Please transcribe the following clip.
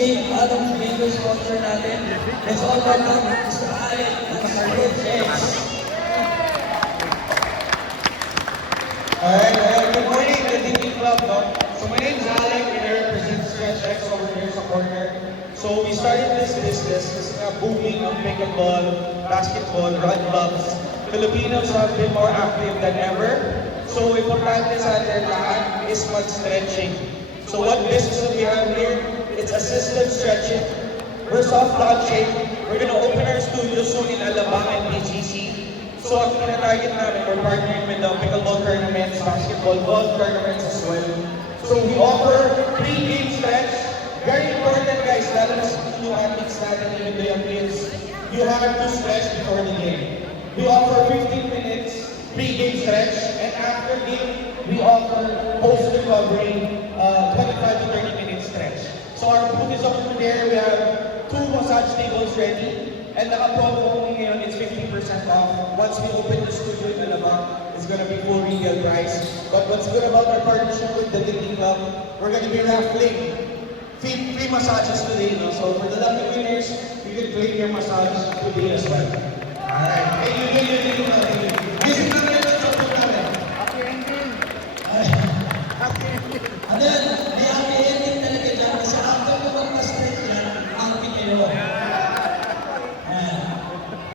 big, anong biggest sponsor natin? Let's all welcome Mr. Alec Sanchez. Alright, good morning, the DP Club, no? So my name is Alec and I represent Stretch X over here sa corner. So we started this business kasi nga booming ang pickleball, basketball, run clubs. Filipinos have been more active than ever. So importante sa atin lahat is mag-stretching. So what business that we have here, it's assisted stretching. We're soft launching. We're gonna open our studio soon in Alabang and BGC. So ang tina-target namin, we're partnering with the pickleball tournaments, basketball, golf tournaments as well. So we offer pre-game stretch. Very important guys, lalo na sa new athletes natin, even the young kids, you have to stretch before the game. We offer 15 minutes pre-game stretch, and after game, we offer post-recovery 25 to 30 minute stretch. So our booth is over there. We have 2 massage tables ready, and naka-promo only ngayon, it's 50% off. Once we open the studio in Alabang, it's gonna be full retail price. But what's good about our partnership with the DP Club, we're gonna be raffling free massages today, no? So for the lucky winners, you can claim your massage today as well. Alright, thank you. This is